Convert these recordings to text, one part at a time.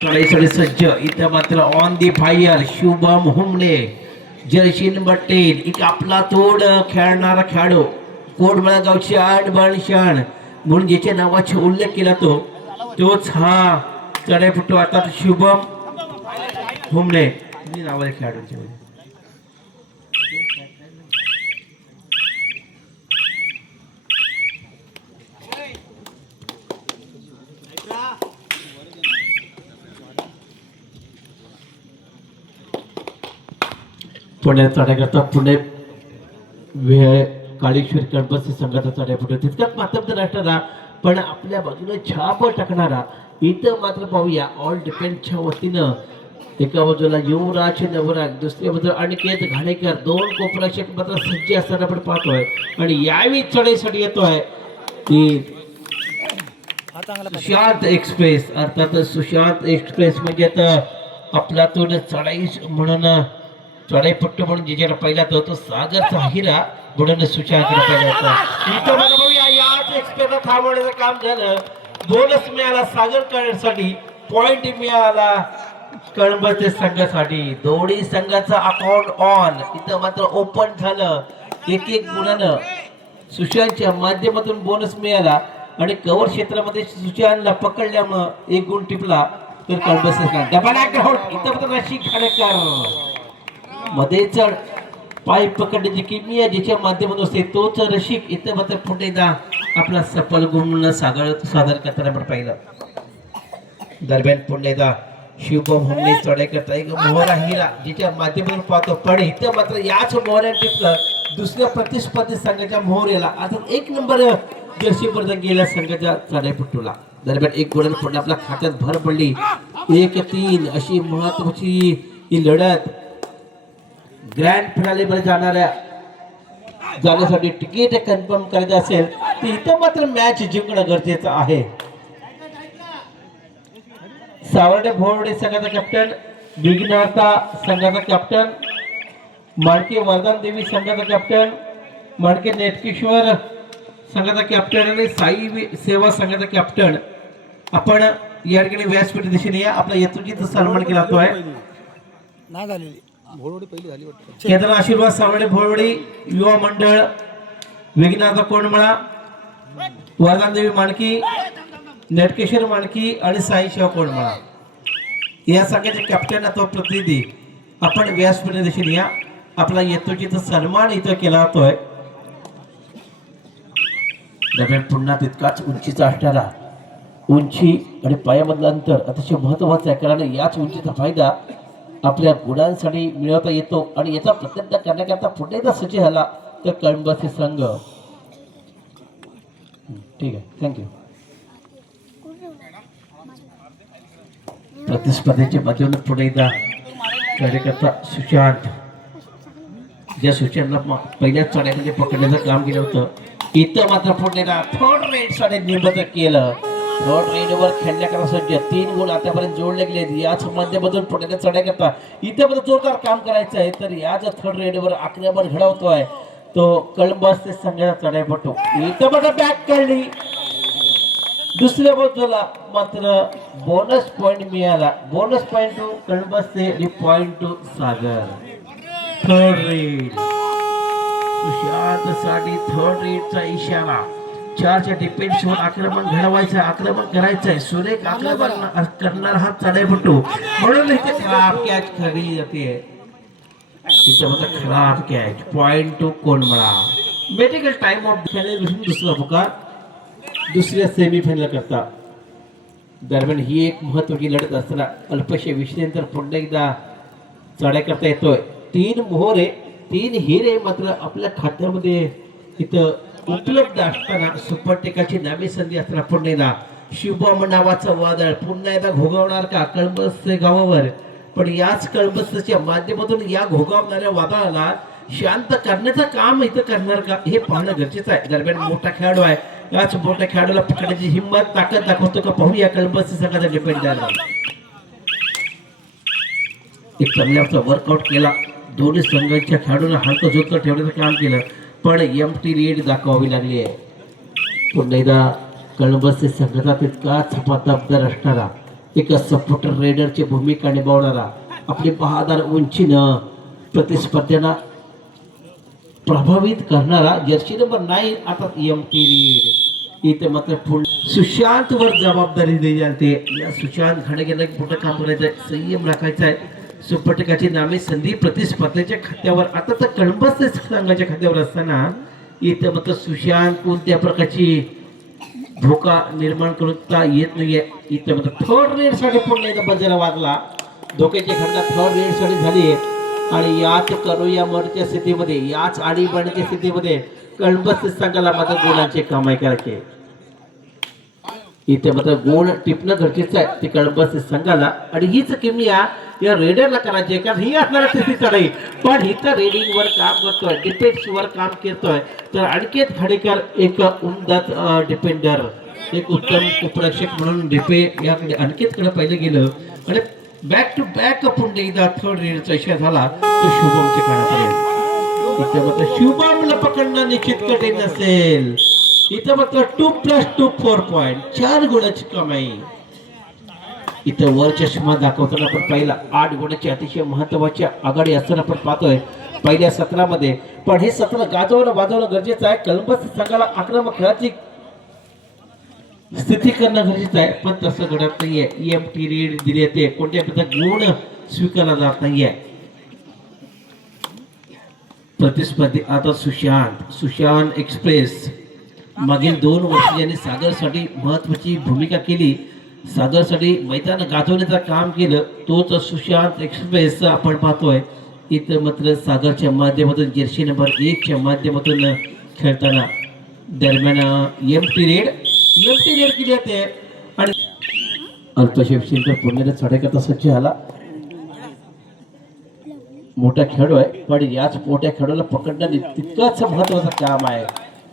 कडे सज्ज इथं मात्र on the fire Shubham Humane Jaysheel Patel एक आपला तोड खेळणारा खेळाडू कोडमळा गावची आण बाण शाण म्हणून ज्याच्या नावाचा उल्लेख केला तोच हा चढाईपटू आता शुभम हुमणे नाव आहे खेळाडूचे. पुण्यात चढाईकरता पुणे काळेश्वर गणपती संघाचा चढाईपटू तितकाच मात्र राष्ट्राला पण आपल्या बाजूने छाप टाकणारा इथं मात्र पाहूया ऑल डिपेंडच्या वतीनं एका बाजूला युवराज नवराज दुसऱ्या बाजूला अनिकेत घाणेकर दोन कोपराशे मात्र सज्ज असताना आपण पाहतोय आणि यावेळी चढाईसाठी येतोय की सुशांत एक्सप्रेस अर्थात सुशांत एक्सप्रेस म्हणजे आता आपला तो चढाई म्हणून चढाईपट्टू म्हणून ज्याला पहिला तो सागरचा हिरा म्हणून सुशांतला पहिला होता. याच एक्सप्रेसला थांबवण्याचं काम झालं. बोनस मिळाला सागर करण्यासाठी पॉइंट मिळाला कळंबचे संघासाठी. दोन्ही संघाचा अकाउंट ऑन इथं मात्र ओपन झालं. एक गुणानं सुशांतच्या माध्यमातून बोनस मिळाला आणि कव्हर क्षेत्रामध्ये सुशांतला पकडल्यामुळं एक गुण टिपला तर कळंबचे डबल अकाउंट इथं मात्र रशीद खाडेकर मध्ये चढ पाय पकडण्याची किमया ज्याच्या माध्यमातून असते तोच रशिक इथं मात्र पुढे एकदा आपला सफल गुण सादर करताना आपण पाहिलं. दरम्यान पुढे एकदा शुभम हुमणे चढाई करता एक मोहरा हिरा ज्याच्या माध्यमातून पाहतो पण इथं मात्र याच मोहऱ्या टिपलं दुसऱ्या प्रतिस्पर्धी संघाच्या मोहऱ्याला आता एक नंबर जर्सीपर्यंत गेल्या संघाच्या चढाईपट्टूला. दरम्यान एक गुण पुढे आपल्या खात्यात भर पडली. 1-3 अशी महत्वाची ही लढत ग्रँड फिनाले मध्ये जाण्यासाठी तिकीट कन्फर्म करायचं असेल तर इथं मात्र मॅच जिंकणं गरजेचं आहे. सावर्डे भोवडे संघाचा कॅप्टन विघ्नहर्ता संघाचा कॅप्टन माणके वरदान देवी संघाचा कॅप्टन माणके नेटकिशोर संघाचा कॅप्टन आणि साई सेवा संघाचा कॅप्टन आपण या ठिकाणी व्यासपीठ दिशेने या आपला यथोचित सन्मान केला जातोय. नाही झालेली भोरवडी पहिली झाली वाटतं. केंद्र आशीर्वाद सावर्डे भोवडी युवा मंडळ विघ्नाचा कोंडमळा वरदानदेवी माणकी नेटकेश्वर माणकी आणि साई शिवा कोंडमळा या सगळ्याचे कॅप्टन अथवा प्रतिनिधी आपण व्यासपीठ दिशेने या आपला यथोचित सन्मान इथं केला जातोय. दरम्यान पुन्हा तितकाच उंचीचा असणारा उंची आणि पायामधलं अंतर अतिशय महत्वाचं आहे कारण याच उंचीचा फायदा आपल्या गुणांसाठी मिळवता येतो आणि याचा प्रत्यक्ष करण्याकरता पुढे एकदा सज्ज झाला तर कळंबचे संघ. ठीक आहे थँक्यू. प्रतिस्पर्धेच्या माध्यमातून पुढे एकदा कार्यकर्ता सुशांत ज्या सुशांतला पहिल्याच चढाईमध्ये पकडण्याचं काम केलं होतं इथं मात्र पुढे थर्ड रेड साठी निर्बंध केलं. थर्ड रेडवर खेळण्याकरता सज्ज 3 गुण आतापर्यंत जोडले गेले. याच माध्यमातून पुढे चढाई करता इथे मात्र जोरदार काम करायचं आहे तर याच थर्ड रेडवर आक्रमण घडवतोय तो कळंबचे संघाचा चढाईपटू. इथं मात्र बॅक काढली दुसऱ्या बाजूला मात्र बोनस पॉइंट मिळाला. बोनस पॉइंट टू कळंबचे आणि point to Sagar. Third red Sushant साठी थर्ड रेडचा इशारा. 4च्या डिफेन्सवर आक्रमण घडवायचं आक्रमण करायचंय सुरेख आक्रमण करणार हा चढाईपटू म्हणून इथे खराब कॅच खेळली जाते. इथे मात्र खराब catch point to Kondmala. Medical time out खेळण्यापासून दुसरा पुकार दुसऱ्या सेमीफायनल करता. दरम्यान ही एक महत्वाची लढत असताना अल्पशे विश्रांतीनंतर पुन्हा एकदा चढाई करता येतोय. 3 मोहरे 3 हिरे मात्र आपल्या खात्यामध्ये इथं उपलब्ध असताना सुपर टेकाची नामी संधी असताना पुन्हा एकदा शुभम नावाचं वादळ पुन्हा एकदा घोगवणार का कळंबचे गावावर पण याच कळंबच्या माध्यमातून या घोगावणाऱ्या वादळाला शांत करण्याचं काम इथं करणार का हे पाहणं गरजेचं आहे. दरम्यान मोठा खेळाडू आहे याच मोठ्या खेळाडूला पकडण्याची हिंमत ताकद दाखवतो का पाहूया कळंबचे संघाचा डिपेंड द्यायला. एक चांगल्याचा वर्कआउट केला दोन्ही संघाच्या खेळाडूंना हलकं झुलकं ठेवण्याचं काम केलं पण एमटी रीड दाखवावी लागली आहे. पुन्हा एकदा कळंबचे संघाचा तितकाच प्रतापदार असणारा एका सपोर्टर रेडरची भूमिका निभावणारा आपली बहादर उंचीनं प्रतिस्पर्ध्यांना प्रभावित करणारा जर्सी नंबर 9 आता एम.टी. रीड इथे मात्र फुल सुशांत वर जबाबदारी दिली जाते. या सुशांत घाणगेला एक मोठं काम करायचं आहे, संयम राखायचा आहे. सुपटकाची नामे संधी प्रतिस्पर्धेच्या खात्यावर आता तर कळंबस संघाच्या खात्यावर असताना इथे मात्र सुशांत कोणत्या प्रकारची धोका निर्माण करता येत नाहीये. इथे मात्र थर्ड रेड साठी पुन्हा एकदा बजारा वाजला. धोक्याची खंडा थर्ड रेड साठी झाली आहे आणि याच करूया मरच्या स्थितीमध्ये याच आणीबाणीच्या स्थितीमध्ये कळंबस संघाला मात्र गुणांची कमाई करायची. इथे मात्र गुण टिपणं गरजेचं आहे ते कळंबस संघाला आणि हीच किमया या रेडरला करायची आहे कारण ही असणाऱ्या स्थितीत नाही. पण इथं रेडिंग वर काम करतोय, डिफेन्स वर काम करतोय तर अनिकेत खाडेकर एक उमदा डिफेंडर एक उत्तम उपरक्षक म्हणून डिपे याकडे अनिकेतकडे पहिले गेलं आणि बॅक टू बॅक पुन्हा एकदा थर्ड रेडचा इशारा झाला तो शुभमच्या कानापर्यंत. इथं मात्र शुभमला पकडणं निश्चित कठीण नसेल. इथं मात्र 2+2 4 पॉइंट 4 गुणाची कमाई. इथं वर चष्मा दाखवताना आपण पहिला 8 गुणाची अतिशय महत्वाची आघाडी असताना आपण पाहतोय पहिल्या सत्रामध्ये. पण हे सत्र गाजवणं वाजवणं गरजेचं आहे. कळंबस संघाला आक्रमक खेळाची स्थिती करणं गरजेचं आहे पण तसं घडत नाहीये. एम.टी. रीड दिली येते कोणत्या प्रकारचा गुण स्वीकारला जात नाहीये. प्रतिस्पर्धी आता सुशांत एक्सप्रेस मागील 2 वर्ष ज्यांनी सागरसाठी महत्वाची भूमिका केली, सागरसाठी मैदान गाजवण्याचं काम केलं तोच सुशांत एक्सप्रेस आपण पाहतोय. इथं मात्र सागरच्या माध्यमातून जर्सी नंबर 1 च्या माध्यमातून खेळताना दरम्यान एम.टी. रीड केली जाते आणि अल्पशेपशील पुण्याला चढाईकरता सज्ज झाला. मोठा खेळाडू आहे पण याच मोठ्या खेळाडूला पकडणं तितकंच महत्वाचं काम आहे.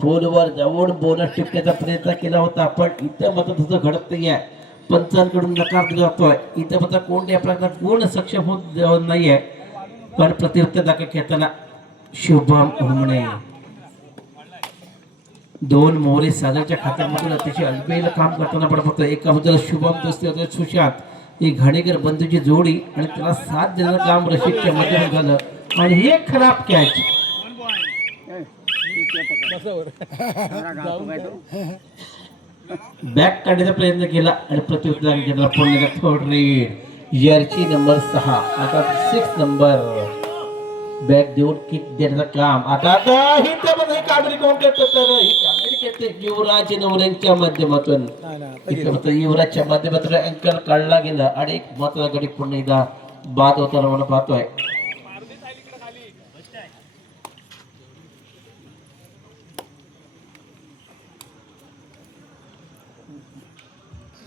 फोनवर जाऊन बोनस टिपण्याचा प्रयत्न केला होता पण इथं मात्र तसं घडत नाही आहे. पंचांकडून नकार दिला जातोय. इथं मात्र कोणत्या प्रकारचा कोण सक्षम होत नाहीये. पण प्रतिउत्तर दाखल खेळताना शुभम उमणे 2 मोरे सागरच्या खात्यामधून अतिशय अल्पेला काम करताना पण फक्त एका बाजूला शुभम दोस्ती होते सुशांत ही घाणेकर बंधूची जोडी आणि त्याला 7 देण्याचं काम रशीदच्या माध्यमातून झालं आणि ही एक खराब कॅच. बॅक काढण्याचा प्रयत्न केला आणि प्रतिउत्तर केला. पुन्हा थर्ड रेड जर्सी नंबर 6 आता 6 नंबर बॅक देऊन किक देण्याचं काम आता ही काबरी कोण करतो तर ही काबरी करते युवराज नवरेंच्या माध्यमातून. युवराजच्या माध्यमातून अँकर काढला गेला आणि एक महत्वाचा गडी पुन्हा एकदा बाद होताना म्हणून पाहतोय.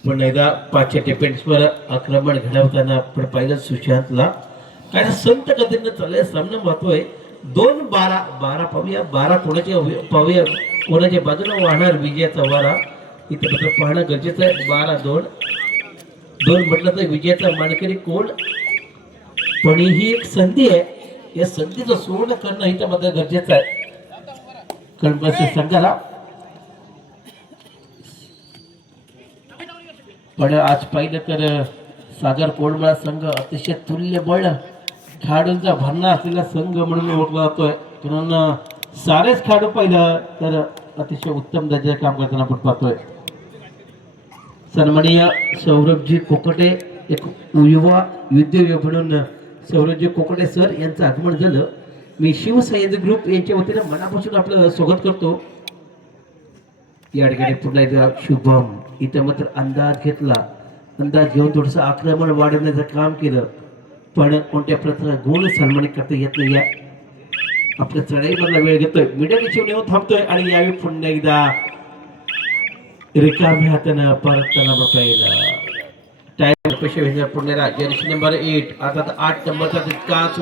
पुन्हा एकदा 5च्या डिफेन्सवर आक्रमण घडवताना आपण पाहिलं सुशांतला काय संत गतीने चालले सामना पाहतोय. 2-12 पाहूया 12 पाहूया कोणाच्या बाजूला वाहणार विजयाचा वारा इथे मात्र पाहणं गरजेचं आहे. 12-2 म्हटलं तर विजयाचा मानकरी कोण पण ही एक संधी आहे. या संधीचं सोडणं करणं इथं मात्र गरजेचं आहे. कळंबस संघाला पण आज पाहिलं तर सागर कोळमळा संघ अतिशय तुल्यबळ खेळाडूंचा भरणा असलेला संघ म्हणून ओळखला जातोय. कारण सारेच खेळाडू पाहिलं तर अतिशय उत्तम दर्जाचं काम करताना आपण पाहतोय. सन्माननीय सौरभजी कोकटे एक युवा उद्योजक म्हणून सौरभजी कोकटे सर यांचं आगमन झालं. मी शिवसैनिक ग्रुप यांच्या वतीने मनापासून आपलं स्वागत करतो. या ठिकाणी पुन्हा एकदा शुभम इथं मात्र अंदाज घेतला. अंदाज घेऊन थोडंसं आक्रमण वाढवण्याचं काम केलं पण कोणत्या प्रकारचा गुण सन्मानित करता येत नाही. आपल्या चढाईमधला वेळ घेतोय मीडियम इच्छेवर येऊन थांबतोय आणि यावेळी पुन्हा एकदा रिकाम्या हातानं परतताना बघायला टायर पैसे पुण्याला जर्सी नंबर 8 आता 8 नंबरचा तितकाच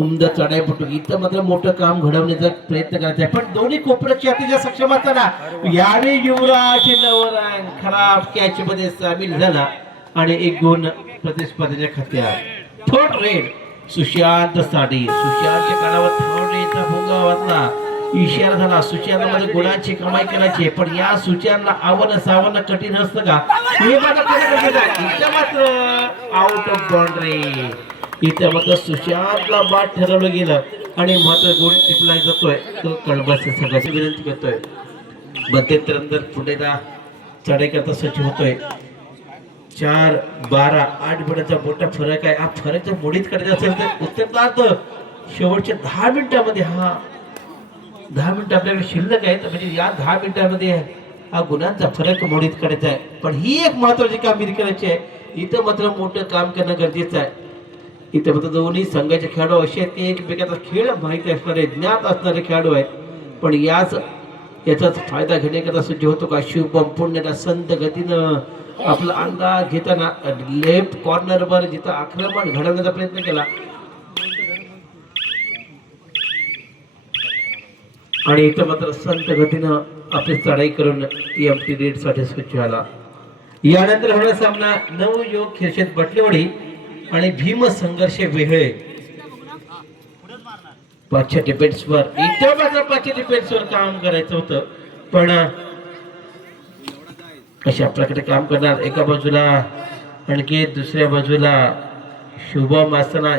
उमदा चढाईपटू इथं मात्र मोठं काम घडवण्याचा प्रयत्न करायचा आहे. पण दोन्ही कोपऱ्याची अतिशय सक्षम असताना यावेळी युवराज नवरंग खराब कॅच मध्ये सामील झाला आणि एक गुण प्रतिस्पर्धेच्या खात्यात. थर्ड रेड सुशांत साठी सुशांतच्या कानावर थर्ड रेडचा भोंगा वाजला. इशारा झाला सूचनामध्ये गुणांची कमाई करायची पण या सूचनाला आव्हान सावन्न कठीण असतं का हे मात्र इथं मात्र आउट ऑफ बाउंड्री इथं मात्र सुशांतला बाद ठरवलं गेलं आणि मात्र गोल टिपला जातोय तो कळबाचे सगळ्याची विनंती करतोय मध्यंतर पुढेला चढाई करता सज्ज होतोय 4-12 8 मिनिटाचा मोठा फरक आहे हा फरक जर मोडीत काढायचा असेल तर उत्तरार्ध शेवटच्या 10 मिनिटांमध्ये 10 मिनिटं आपल्याकडे शिल्लक आहेत म्हणजे या 10 मिनिटांमध्ये हा गुणांचा फरक मोडीत काढायचा आहे पण ही एक महत्वाची कामगिरी करायची आहे इथं मात्र मोठं काम करणं गरजेचं आहे इथं मात्र दोन्ही संघाचे खेळाडू असे आहेत की एकमेकाचा खेळ माहिती असणारे ज्ञात असणारे खेळाडू आहेत पण याचाच फायदा घेण्याकरता सज्ज होतो का शुभम पुण्याला संत गतीनं आपला अंदाज घेताना लेफ्ट कॉर्नर वर जिथं आक्रमण घडवण्याचा प्रयत्न केला आणि इथं मात्र संत गतीनं आपली चढाई करून एमटी रेड साठी सज्ज झाला यानंतर होणारा सामना नवयुवक खेळशेत बटलेवाडी आणि भीम संघर्ष वेगळे पाचशे डिफेन्सवर इथं मात्र 500 डिफेन्सवर काम करायचं होतं पण अशा प्रकारे काम करणार एका बाजूला आणखी दुसऱ्या बाजूला शुभम असताना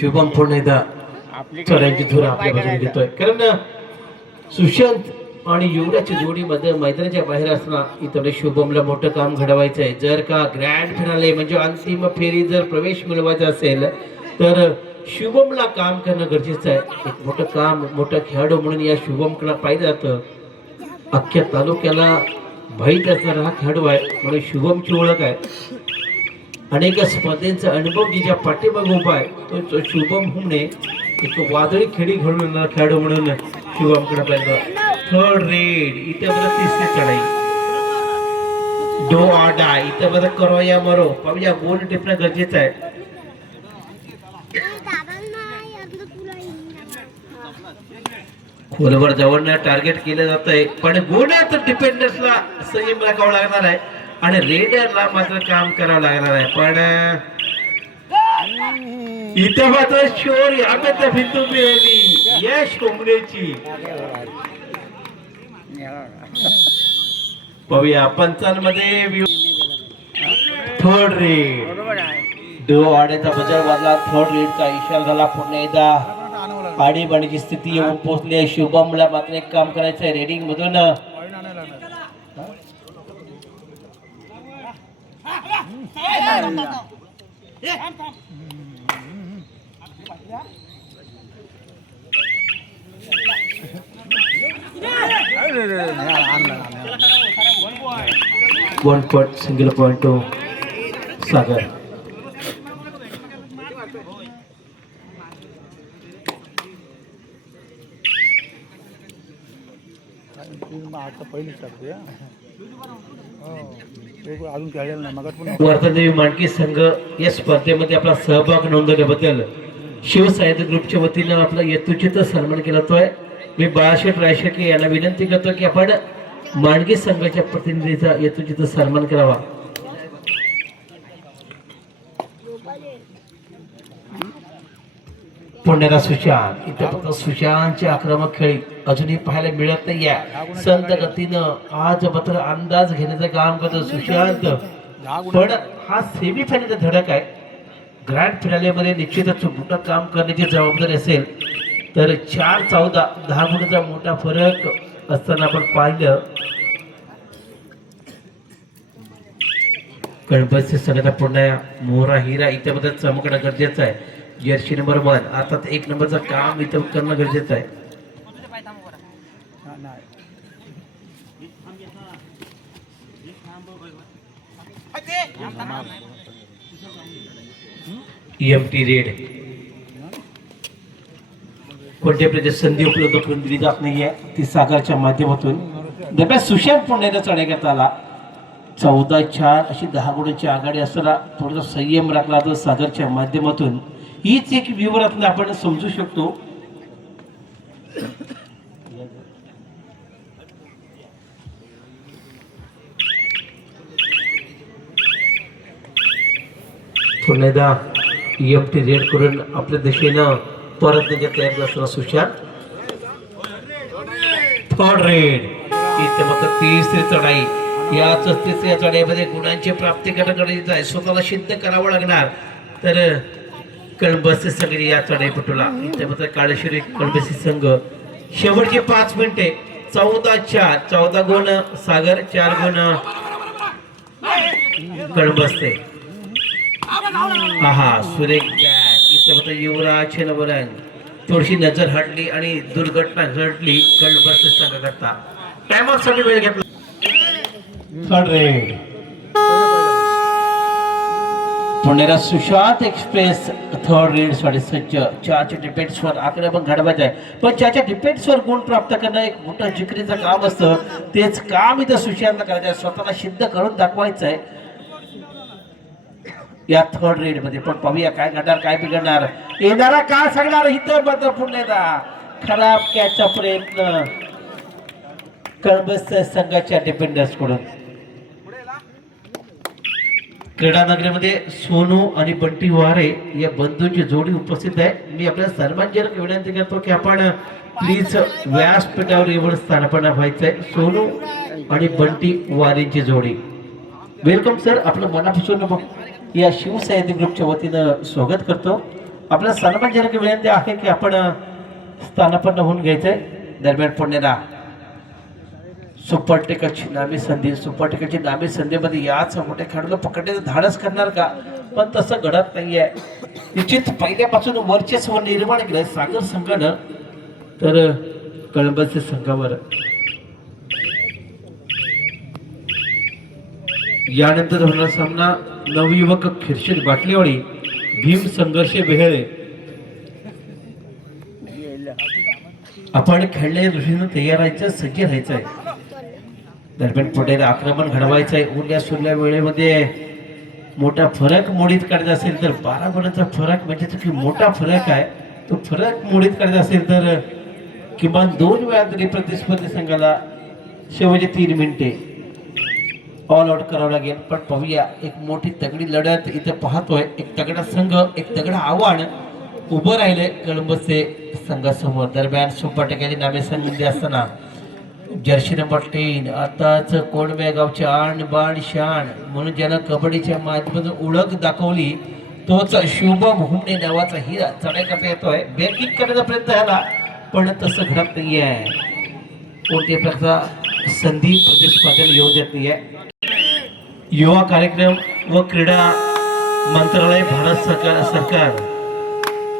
शुभम पूर्ण एकदा चढाईची धूर आपल्या बाजूने घेतोय कारण सुशांत आणि युवराजच्या जोडीमध्ये मैदानाच्या बाहेर असताना इथं शुभमला मोठं काम घडवायचं आहे जर का ग्रँड फिनाले म्हणजे अंतिम फेरी जर प्रवेश मिळवायचा असेल तर शुभमला काम करणं गरजेचं आहे एक मोठं काम मोठा खेळाडू म्हणून या शुभमकडे पाहिलं जातं अख्ख्या तालुक्याला माहीत असणारा हा खेळाडू आहे म्हणून शुभमची ओळख आहे अनेक स्पर्धेचा अनुभव जिच्या पाठीमागे उभा आहे तो शुभम हुमणे एक वादळी खेळी घडून येणारा खेळाडू म्हणून शुभमकडे पाहिलं थर्ड रेड इथे बरं तिसरी चढाई डो आडा इथे बरं करो या मरो पाहूया गोल टिपणं गरजेचं आहे खोलवर जवळनं टार्गेट केलं जात आहे पण गोड्यात डिपेंडन्सला संयम राखावा लागणार आहे आणि रेडरला मात्र काम करावं लागणार आहे पण इथं मात्र शोर यामध्ये भिंतू मिळाली यश कोंबड्याची पाहूया पंचांमध्ये थर्ड रेड डो आड्याचा बजाव वाजला थर्ड रेडचा इशारा झाला पुन्हा एकदा आणीबाणीची स्थिती येऊन पोहोचली आहे शुभमला मात्र एक काम करायचं आहे रेडिंग मधून one point single point to Sagar Vardhadevi Mandki संघ या स्पर्धेमध्ये आपला सहभाग नोंदवल्याबद्दल शिवसाहित्य ग्रुपच्या वतीनं आपला यथोचित सन्मान केला जातोय मी बाळाशेठ रायशेटे यांना विनंती करतो की आपण मांडकी संघाच्या प्रतिनिधीचा यथोचित सन्मान करावा पुण्याला सुशांत इथं फक्त सुशांतची आक्रमक खेळी अजूनही पाहायला मिळत नाहीये संत गतीनं आज मात्र अंदाज घेण्याचं काम करतो सुशांत पण हा सेमीफायनलचा धडक आहे ग्रँड फिनालेमध्ये निश्चितच मोठं काम करण्याची जबाबदारी असेल तर 4-14 10 गुणाचा मोठा फरक असताना आपण पाहिलं गणपती सगळ्यांना पुन्हा मोहरा हिरा इथं मध्ये चमकणं गरजेचं आहे जर्सी नंबर 1 अर्थात 1 नंबरचं काम इथं करणं गरजेचं आहे एमटी रेड कोणत्या प्रकारची संधी उपलब्ध करून दिली जात नाहीये ती सागरच्या माध्यमातून दरम्यान सुशांत पुण्याला चढाई करता आला 14-4 अशी 10 गुणांची आघाडी असताना थोडासा संयम राखला तर सागरच्या माध्यमातून हीच एक व्यूवरत्न आपण समजू शकतो पुन्हा एमटी रेड करून आपल्या दिशेनं परत त्याच्या तयार असताना सुशांत थर्ड रेड इथे मात्र तिसरी चढाई. याच तिसऱ्या चढाईमध्ये गुणांची प्राप्ती करण्याकडे आहे, स्वतःला सिद्ध करावं लागणार. तर कळंबसी संघ या चढाईपटूला इथे मात्र काळेश्वरी कळंबसी संघ शेवटचे 5 मिनिटे 14-4 14 गुण सागर 4 गुण कळंबसते. आहा सुरेख बॅट इथे मात्र युवराज नवरंग थोडीशी नजर हटली आणि दुर्घटना घडली कळंबसी संघाकरता. टाइम ऑफ साठी वेळ घेतला. Third raid Punera Sushant express third raid साठी सज्ज. चारच्या डिफेन्सवर आक्रमण घडवायचं आहे, पण ज्याच्या डिफेन्सवर गुण प्राप्त करणं एक मोठं जिकरीचं काम असतं. तेच काम इथं सुशांतला करायचं आहे, स्वतःला सिद्ध करून दाखवायचं आहे या थर्ड रेड मध्ये. पण पाहूया काय घडणार काय बिघडणार, येणारा काय सांगणार. इथं मात्र पुणेरा खराब कॅचचा प्रयत्न कळंबस संघाच्या डिफेंडर्स कडून. क्रीडा नगरीमध्ये सोनू आणि बंटी वारे या बंधूंची जोडी उपस्थित आहे. मी आपल्या सर्वांची विनंती करतो की आपण प्लीज व्यासपीठावर येऊन स्थानापन्न व्हायचंय. सोनू आणि बंटी वारेंची जोडी. वेलकम सर, आपलं मनापासून या शिवसाहित्य ग्रुपच्या वतीनं स्वागत करतो. आपल्या सर्वांची विनंती आहे की आपण स्थानापन्न होऊन घ्यायचंय. दरम्यान पुणेरा सुपर टेकरची नामी संधी, सुपर टेकरची नामी संधीमध्ये याच मोठ्या खेळाडूला पकडण्याचं धाडस करणार का, पण तसं घडत नाहीये. निश्चित पहिल्यापासून वर्चस्व निर्माण केलंय सागर संघानं. तर कळंबसी संघावर यानंतर होणार सामना नवयुवक खिरशेद बाटलीवाडी भीम संघर्ष बेहेळे. आपण खेळण्याच्या दृष्टीनं तयार राहायचं, सज्ज राहायचं आहे. दरम्यान पुढे आक्रमण घडवायचं आहे. उरल्या सुरल्या वेळेमध्ये मोठा फरक मोडीत काढायचा असेल तर 12 गुणांचा फरक म्हणजे की मोठा फरक आहे. तो फरक मोडीत काढायचा असेल तर किमान 2 वेळा तरी प्रतिस्पर्धी संघाला शेवटचे 3 मिनिटे ऑल आउट करावं लागेल. पण पाहूया एक मोठी तगडी लढत इथे पाहतोय. एक तगडा संघ, एक तगडा आव्हान उभं राहिले कळंबचे संघासमोर. दरम्यान सुपर टेकाची नामे संधी असताना जर्सी नंबर 10 आताच कोंडव्या गावचे आण बाण शाण म्हणून ज्यानं कबड्डीच्या माध्यमातून ओळख दाखवली तोच शुभम हुमणे नावाचा हिरा चढाई करता येतोय. बॅकिंग करण्याचा प्रयत्न झाला पण तसं घडत नाहीये. कोणत्या प्रकारचा संधी प्रतिस्पर्ध्याला येऊ देत नाहीये. युवा कार्यक्रम व क्रीडा मंत्रालय भारत सरकार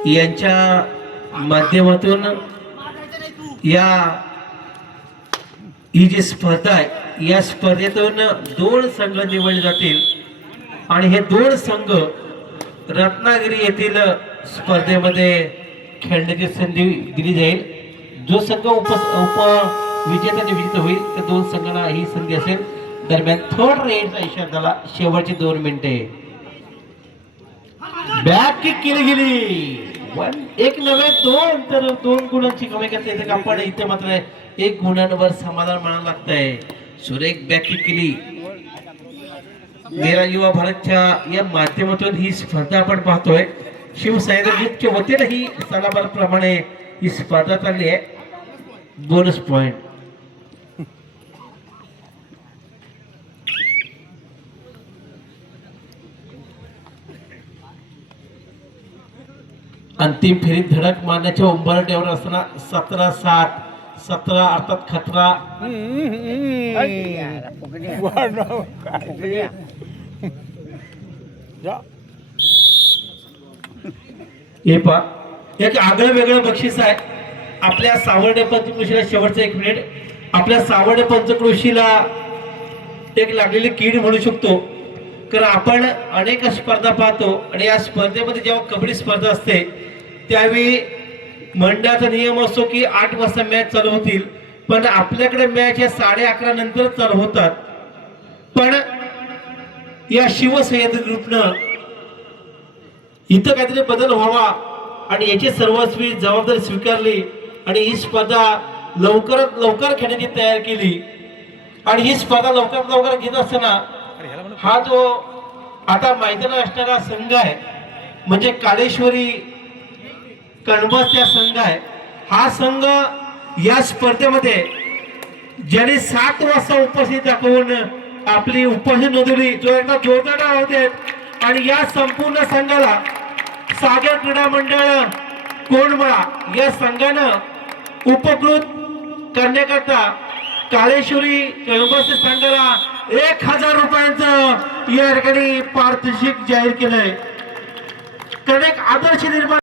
यांच्या माध्यमातून ही जी स्पर्धा आहे या स्पर्धेतून 2 संघ निवडले जातील आणि हे 2 संघ रत्नागिरी येथील स्पर्धेमध्ये खेळण्याची संधी दिली जाईल. जो संघ विजेता आणि विजेता होईल त्या 2 संघांना ही संधी असेल. दरम्यान थर्ड रेडचा इशारा झाला. शेवटची 2 मिनिटे बॅक किक केली गेली. 1 नव्हे 2 तर 2 गुणांची कमी करता येते का. आपण इथे मात्र 1 गुणांवर समाधान मानावं लागतंय. सुरेख बॅक किक केली. मेरा युवा भारतच्या या माध्यमातून ही स्पर्धा आपण पाहतोय. शिवसाहित्य ग्रुपच्या वतीने ही सलाबार प्रमाणे ही स्पर्धा चालली आहे. बोनस पॉइंट अंतिम फेरीत धडक मारण्याच्या उंबरठ्यावर असताना 17-7 17 अर्थात खतरा. हे पहा एक आगळं वेगळं बक्षीस आहे आपल्या सावर्डे पंचकृषीला. शेवटचं 1 मिनिट आपल्या सावर्डे पंचकृषीला एक लागलेली कीड म्हणू शकतो. कारण आपण अनेक स्पर्धा पाहतो आणि या स्पर्धेमध्ये जेव्हा कबड्डी स्पर्धा असते त्यावेळी मंडळाचा नियम असतो की 8 वाजता मॅच चालू होतील, पण आपल्याकडे मॅच या 11:30 नंतर चालू होतात. पण या शिवसह्याद्री ग्रुपनं इथं काहीतरी बदल व्हावा आणि याची सर्वस्वी जबाबदारी स्वीकारली आणि ही स्पर्धा लवकरात लवकर खेळण्याची तयारी केली. आणि ही स्पर्धा लवकरात लवकर घेत असताना हा जो आता मैदानात असणारा संघ आहे म्हणजे काळेश्वरी कणबस या संघ आहे. हा संघ या स्पर्धेमध्ये ज्याने 7 वाजता उपस्थित दाखवून आपली उपस्थिती नोंदवली जो एकदा जोरदार होते. आणि या संपूर्ण संघाला सागर क्रीडा मंडळ कोंडमळा या संघानं उपकृत करण्याकरता काळेश्वरी कणबस संघाला 1000 रुपयांचं या ठिकाणी पारितोषिक जाहीर केलंय. कारण एक आदर्श निर्माण